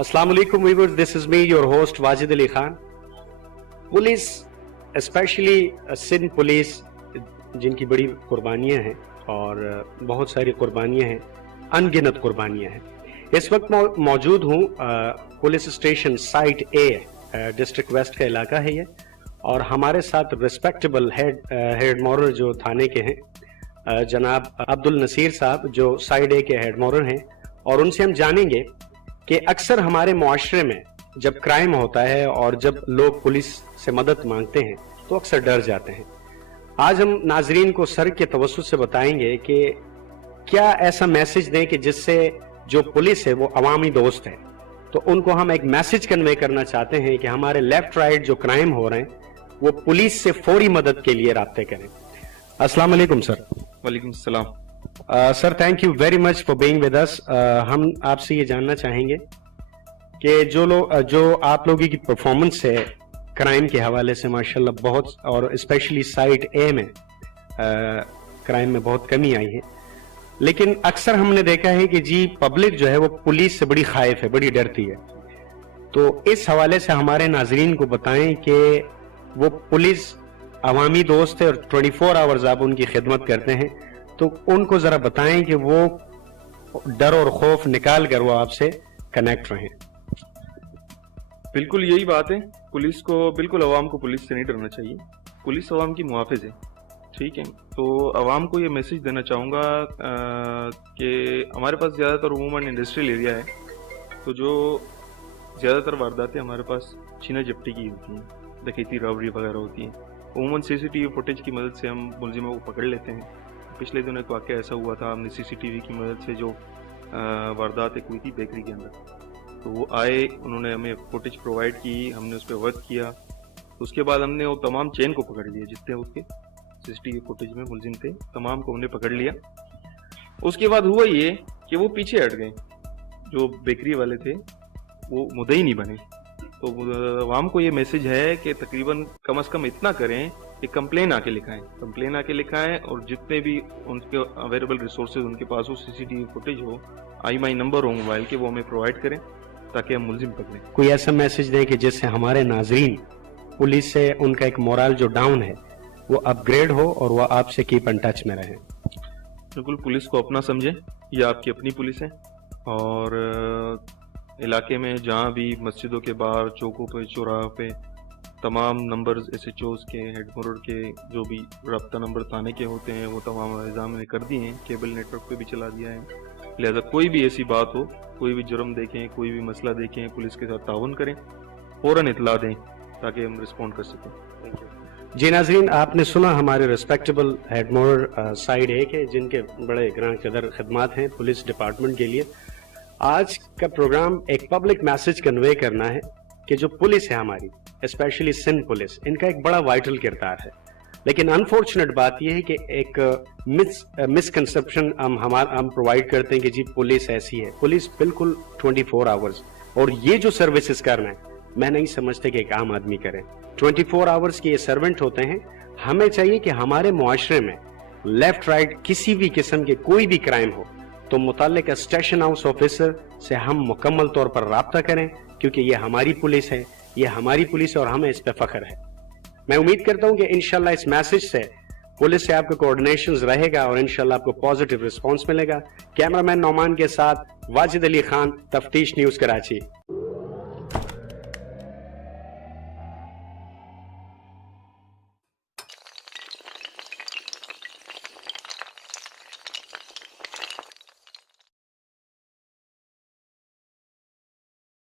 Assalamu alaikum viewers, this is me, your host Wajid Ali Khan. Police, especially Sindh police, जिनकी बड़ी कुर्बानियां हैं और बहुत सारी कुर्बानियां हैं, अनगिनत कुर्बानियां हैं. इस वक्त मौजूद हूँ पुलिस स्टेशन साइट ए, डिस्ट्रिक्ट वेस्ट का इलाका है ये, और हमारे साथ रिस्पेक्टेबल हेड मॉरल जो थाने के हैं, जनाब अब्दुल नसीर साहब, जो साइड ए के हेड मॉरल हैं, और उनसे हम जानेंगे कि अक्सर हमारे मुआशरे में जब क्राइम होता है और जब लोग पुलिस से मदद मांगते हैं तो अक्सर डर जाते हैं. आज हम नाजरीन को सर के तवज्जुह से बताएंगे कि क्या ऐसा मैसेज दें कि जिससे जो पुलिस है वो अवामी दोस्त है. तो उनको हम एक मैसेज कन्वे करना चाहते हैं कि हमारे लेफ्ट राइट जो क्राइम हो रहे हैं वो पुलिस से फौरी मदद के लिए राब्ते करें. अस्सलाम वालेकुम सर. वालेकुम सलाम. Sir, thank you very much for being with us. हम आपसे ये जानना चाहेंगे कि जो आप लोगों की परफॉर्मेंस है क्राइम के हवाले से माशाल्लाह बहुत, और स्पेशली साइट ए में क्राइम में बहुत कमी आई है, लेकिन अक्सर हमने देखा है कि जी पब्लिक जो है वो पुलिस से बड़ी खाइफ है, बड़ी डरती है. तो इस हवाले से हमारे नाजरीन को बताएं कि वो पुलिस अवामी दोस्त है और 24 आवर्स आप उनकी खिदमत करते हैं, तो उनको जरा बताएं कि वो डर और खौफ निकाल कर वो आपसे कनेक्ट रहें. बिल्कुल यही बात है. पुलिस को बिल्कुल अवाम को पुलिस से नहीं डरना चाहिए. पुलिस अवाम की मुहाफिज है, ठीक है. तो अवाम को ये मैसेज देना चाहूँगा कि हमारे पास ज़्यादातर उमूमन इंडस्ट्रियल एरिया है, तो जो ज़्यादातर वारदातें हमारे पास छीना झपटी की होती हैं, डकैती रॉबरी वगैरह होती हैं. उमूमन सीसीटीवी फुटेज की मदद से हम मुलजिमों को पकड़ लेते हैं. पिछले दिनों एक वाक़या ऐसा हुआ था, हमने सीसीटीवी की मदद से जो वारदात एक हुई थी बेकरी के अंदर, तो वो आए, उन्होंने हमें फुटेज प्रोवाइड की, हमने उस पर वर्क किया. उसके बाद हमने वो तमाम चेन को पकड़ लिया जितने उसके सीसीटीवी फुटेज में मुलजिम थे, तमाम को हमने पकड़ लिया. उसके बाद हुआ ये कि वो पीछे हट गए, जो बेकरी वाले थे वो मुद्दई नहीं बने. तो आवाम को ये मैसेज है कि तकरीबन कम से कम इतना करें कि कंप्लेन आके लिखाएं, और जितने भी उनके अवेलेबल रिसोर्सेज उनके पास हो, सीसीटीवी फुटेज हो, IMEI नंबर हो मोबाइल के, वो हमें प्रोवाइड करें ताकि हम मुलजिम पकड़ें. कोई ऐसा मैसेज दें कि जिससे हमारे नाजरीन पुलिस से उनका एक मोरल जो डाउन है वो अपग्रेड हो और वो आपसे कीप इन टच में रहें. बिल्कुल, पुलिस को अपना समझें, ये आपकी अपनी पुलिस है. और इलाके में जहाँ भी मस्जिदों के बाहर, चौकों पे, चौराहों पे तमाम नंबर्स SHOs के, हेड मॉरल के, जो भी रब्ता नंबर थाने के होते हैं, वो तमाम इंतजाम ने कर दिए हैं. केबल नेटवर्क पे भी चला दिया है. लिहाजा कोई भी ऐसी बात हो, कोई भी जुर्म देखें, कोई भी मसला देखें, पुलिस के साथ ताउन करें, फौरन इतला दें ताकि हम रिस्पॉन्ड कर सकें. Thank you. जी नाजरीन, आपने सुना हमारे रिस्पेक्टेबल हेड मॉरल साइड ए के, जिनके बड़े ग्रां कदर खिदमात हैं पुलिस डिपार्टमेंट के लिए. आज का प्रोग्राम एक पब्लिक मैसेज कन्वे करना है कि जो पुलिस है हमारी, स्पेशली सिंध पुलिस, इनका एक बड़ा वाइटल किरदार है. लेकिन अनफॉर्चुनेट बात यह है कि एक मिसकंसेप्शन हम प्रोवाइड करते हैं कि जी पुलिस ऐसी है. पुलिस बिल्कुल 24 आवर्स, और ये जो सर्विसेज करना है मैं नहीं समझते कि एक आम आदमी करे. 24 आवर्स के ये सर्वेंट होते हैं. हमें चाहिए कि हमारे मुआशरे में लेफ्ट राइट किसी भी किस्म के कोई भी क्राइम हो तो मुताल्लिका स्टेशन हाउस ऑफिसर से हम मुकम्मल तौर पर राब्ता करें, क्योंकि ये हमारी पुलिस है, ये हमारी पुलिस है और हमें इस पे फख्र है. मैं उम्मीद करता हूं कि इंशाल्लाह इस मैसेज से पुलिस से आपका कोऑर्डिनेशन रहेगा और इंशाल्लाह आपको पॉजिटिव रिस्पांस मिलेगा. कैमरामैन नौमान के साथ वाजिद अली खान, तफ्तीश न्यूज कराची.